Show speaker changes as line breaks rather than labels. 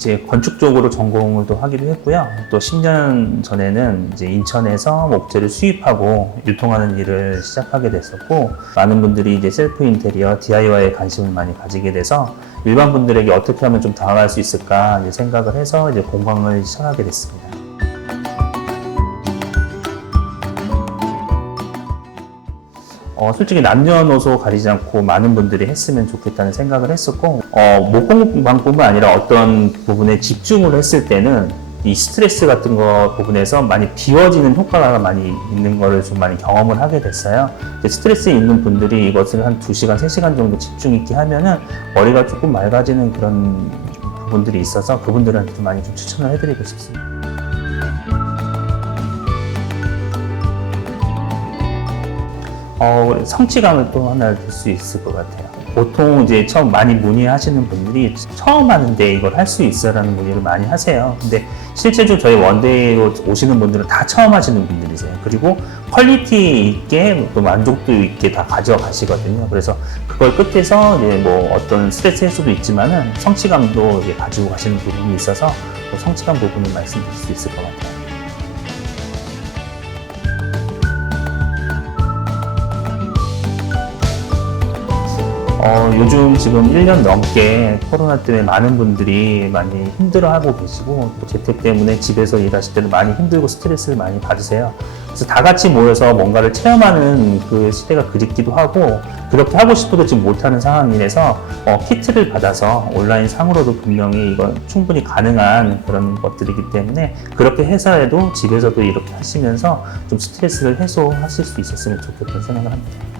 이제 건축 쪽으로 전공을 또 하기도 했고요. 또 10년 전에는 이제 인천에서 목재를 수입하고 유통하는 일을 시작하게 됐었고 많은 분들이 이제 셀프 인테리어 DIY에 관심을 많이 가지게 돼서 일반 분들에게 어떻게 하면 좀 다가갈 수 있을까 생각을 해서 이제 공방을 시작하게 됐습니다. 어, 솔직히 남녀노소 가리지 않고 많은 분들이 했으면 좋겠다는 생각을 했었고, 어, 목공방뿐만 아니라 어떤 부분에 집중을 했을 때는 이 스트레스 같은 거 부분에서 많이 비워지는 효과가 많이 있는 거를 좀 많이 경험을 하게 됐어요. 스트레스 있는 분들이 이것을 한 2시간, 3시간 정도 집중 있게 하면은 머리가 조금 맑아지는 그런 부분들이 있어서 그분들한테 좀 많이 좀 추천을 해드리고 싶습니다. 어, 성취감을 또 하나 줄 수 있을 것 같아요. 보통 이제 처음 많이 문의하시는 분들이 처음 하는데 이걸 할 수 있어라는 문의를 많이 하세요. 근데 실제로 저희 원데이로 오시는 분들은 다 처음 하시는 분들이세요. 그리고 퀄리티 있게 또 만족도 있게 다 가져가시거든요. 그래서 그걸 끝에서 이제 뭐 어떤 스트레스 해소도 있지만은 성취감도 이제 가지고 가시는 부분이 있어서 또 성취감 부분을 말씀드릴 수 있을 것 같아요. 어, 요즘 지금 1년 넘게 코로나 때문에 많은 분들이 많이 힘들어하고 계시고 또 재택 때문에 집에서 일하실 때도 많이 힘들고 스트레스를 많이 받으세요. 그래서 다 같이 모여서 뭔가를 체험하는 그 시대가 그립기도 하고 그렇게 하고 싶어도 지금 못하는 상황이라서 어, 키트를 받아서 온라인 상으로도 분명히 이건 충분히 가능한 그런 것들이기 때문에 그렇게 해서라도 집에서도 이렇게 하시면서 좀 스트레스를 해소하실 수 있었으면 좋겠다는 생각을 합니다.